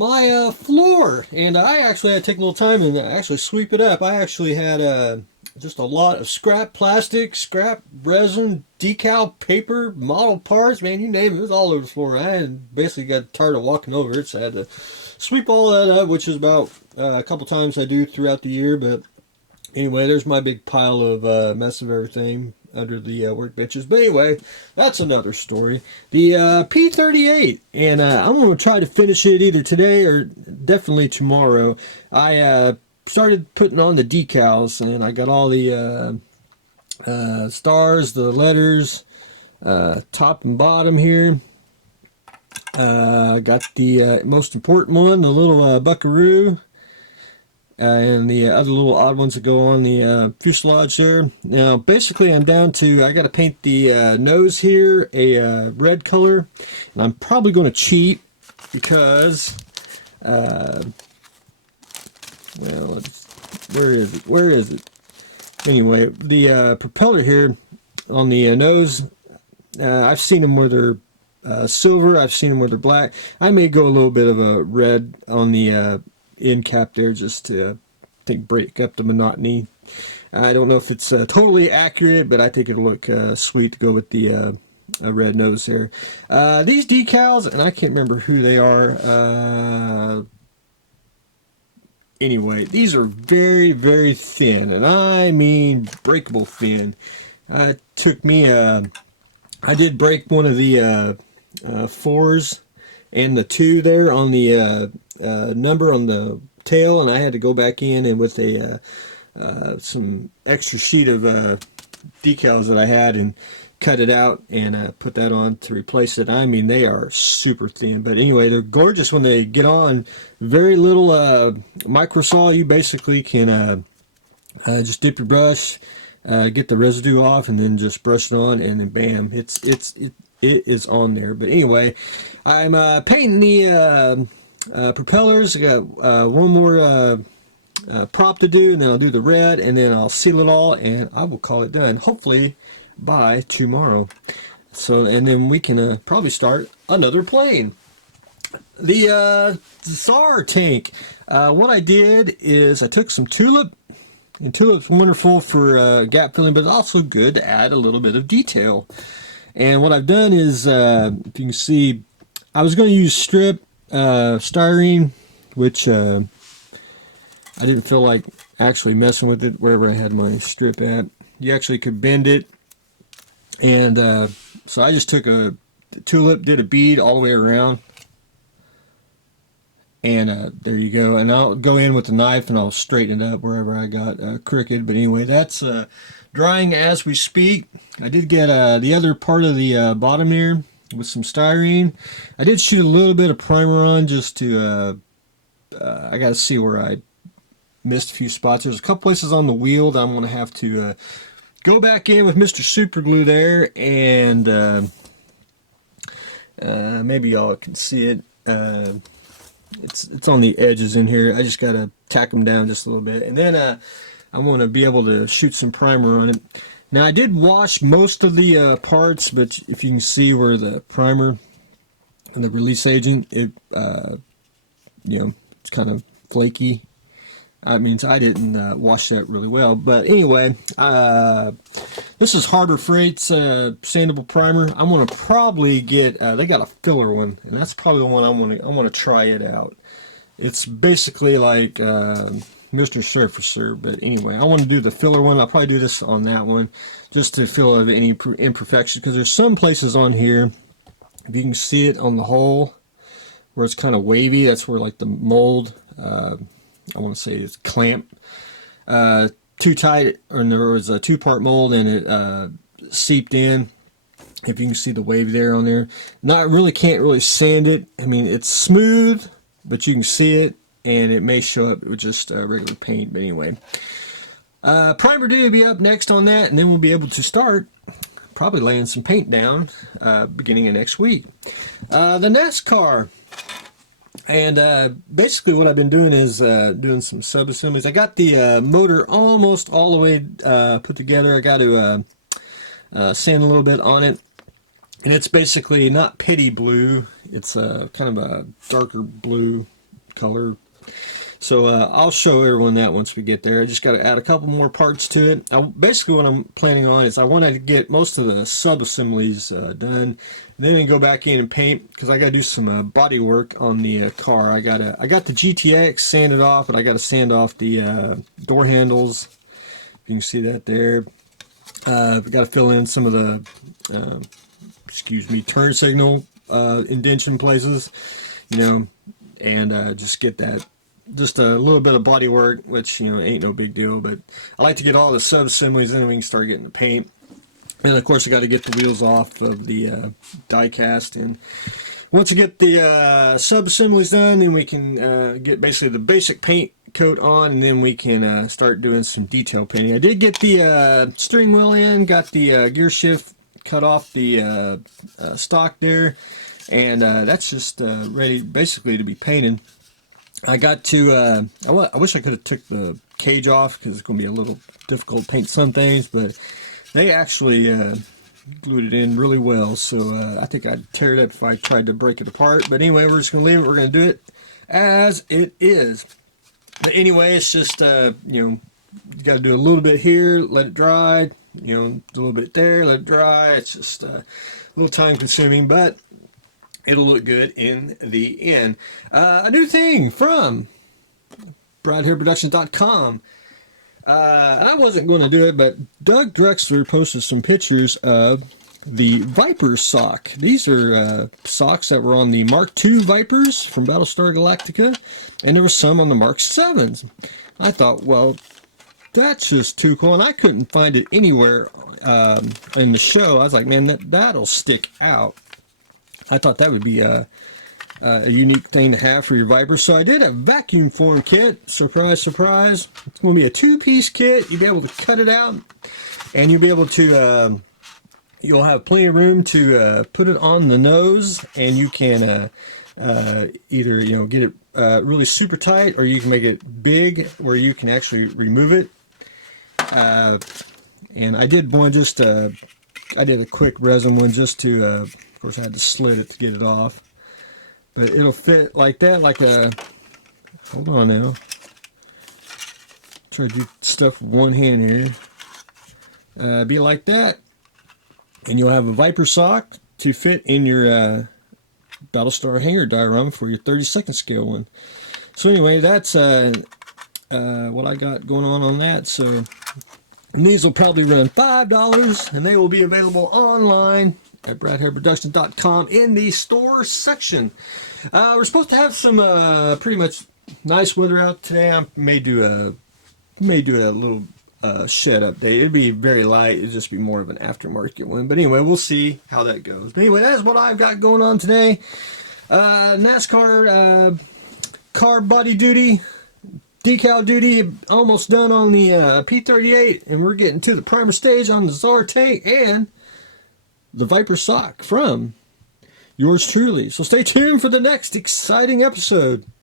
my floor, and I actually had to take a little time and actually sweep it up. I actually had just a lot of scrap plastic, scrap resin, decal paper, model parts, man, you name it. It was all over the floor. I had basically got tired of walking over it, so I had to sweep all that up, which is about a couple times I do throughout the year. But anyway, there's my big pile of mess of everything under the workbenches. But anyway, that's another story. The P38, and I'm going to try to finish it either today or definitely tomorrow. I started putting on the decals, and I got all the stars, the letters, top and bottom here. Got the most important one, the little buckaroo. And the other little odd ones that go on the fuselage there. Now, basically, I'm down to, I got to paint the nose here a red color. And I'm probably going to cheat because, well, where is it? Where is it? Anyway, the propeller here on the nose, I've seen them where they're silver. I've seen them where they're black. I may go a little bit of a red on the end cap there just to, I think, break up the monotony. I don't know if it's totally accurate, but I think it'll look sweet to go with the red nose there. These decals, and I can't remember who they are. Anyway, these are very, very thin, and I mean breakable thin. It took me, I did break one of the 4s and the 2 there on the number on the tail, and I had to go back in and with a some extra sheet of decals that I had and cut it out and put that on to replace it. I mean, they are super thin, but anyway, they're gorgeous when they get on. Very little micro saw. You basically can just dip your brush, get the residue off, and then just brush it on, and then bam, it is on there. But anyway, I'm painting the propellers. I got one more prop to do, and then I'll do the red, and then I'll seal it all, and I will call it done, hopefully by tomorrow. So, and then we can probably start another plane. The Tsar tank, what I did is I took some tulip, and tulip's wonderful for gap filling, but it's also good to add a little bit of detail. And what I've done is, if you can see, I was going to use strip styrene, which I didn't feel like actually messing with it wherever I had my strip at. You actually could bend it, and so I just took a tulip, did a bead all the way around, and there you go. And I'll go in with the knife and I'll straighten it up wherever I got crooked. But anyway, that's drying as we speak. I did get the other part of the bottom here with some styrene. I did shoot a little bit of primer on just to, I got to see where I missed a few spots. There's a couple places on the wheel that I'm going to have to go back in with Mr. Super Glue there, and maybe y'all can see it. It's on the edges in here. I just got to tack them down just a little bit, and then I'm going to be able to shoot some primer on it. Now, I did wash most of the parts, but if you can see where the primer and the release agent, it you know, it's kind of flaky. That means I didn't wash that really well. But anyway, this is Harbor Freight's sandable primer. I'm going to probably get, they got a filler one, and that's probably the one I want to try it out. It's basically like Mr. Surfacer, but anyway, I want to do the filler one. I'll probably do this on that one just to feel of any imperfections, because there's some places on here, if you can see it on the hole where it's kind of wavy, that's where like the mold, I want to say it's clamped too tight, or there was a 2-part mold and it seeped in. If you can see the wave there on there, can't really sand it. I mean, it's smooth, but you can see it, and it may show up with just regular paint. But anyway, primer day will be up next on that, and then we'll be able to start probably laying some paint down beginning of next week. The NASCAR. And basically what I've been doing is doing some sub-assemblies. I got the motor almost all the way put together. I got to sand a little bit on it. And it's basically not petty blue. It's kind of a darker blue color. So I'll show everyone that once we get there. I just got to add a couple more parts to it. Basically what I'm planning on is I want to get most of the sub-assemblies done. Then go back in and paint, because I got to do some body work on the car. I got the GTX sanded off, but I got to sand off the door handles. You can see that there. I've got to fill in some of the, turn signal indentation places, and just get that. Just a little bit of body work, which ain't no big deal, but I like to get all the sub assemblies in and we can start getting the paint. And of course I got to get the wheels off of the die cast, and once you get the sub assemblies done, then we can get basically the basic paint coat on, and then we can start doing some detail painting. I did get the steering wheel in, got the gear shift cut off the stock there, and that's just ready basically to be painted. I got to, I wish I could have took the cage off, because it's going to be a little difficult to paint some things, but they actually glued it in really well, so I think I'd tear it up if I tried to break it apart. But anyway, we're just going to leave it. We're going to do it as it is. But anyway, it's just, you got to do a little bit here, let it dry, a little bit there, let it dry. It's just a little time consuming, but it'll look good in the end. A new thing from BradHairProductions.com. And I wasn't going to do it, but Doug Drexler posted some pictures of the Viper sock. These are socks that were on the Mark II Vipers from Battlestar Galactica, and there were some on the Mark 7s. I thought, well, that's just too cool, and I couldn't find it anywhere in the show. I was like, man, that'll stick out. I thought that would be a unique thing to have for your Viper. So I did a vacuum form kit. Surprise, surprise. It's going to be a two-piece kit. You'll be able to cut it out, and you'll be able to, you'll have plenty of room to put it on the nose, and you can either, get it really super tight, or you can make it big where you can actually remove it. And I did one just, I did a quick resin one just to, of course I had to slit it to get it off. But it'll fit like that, like a, hold on now. Try to do stuff with one hand here. Be like that. And you'll have a Viper sock to fit in your Battlestar hanger diorama for your 32nd scale one. So anyway, that's what I got going on that. So these will probably run $5, and they will be available online at BradHairProductions.com in the store section. We're supposed to have some pretty much nice weather out today. I may do a little shed update. It'd be very light. It'd just be more of an aftermarket one. But anyway, we'll see how that goes. But anyway, that's what I've got going on today. NASCAR car body duty, decal duty, almost done on the P38, and we're getting to the primer stage on the Tsar tank and the Viper sock from yours truly. So stay tuned for the next exciting episode.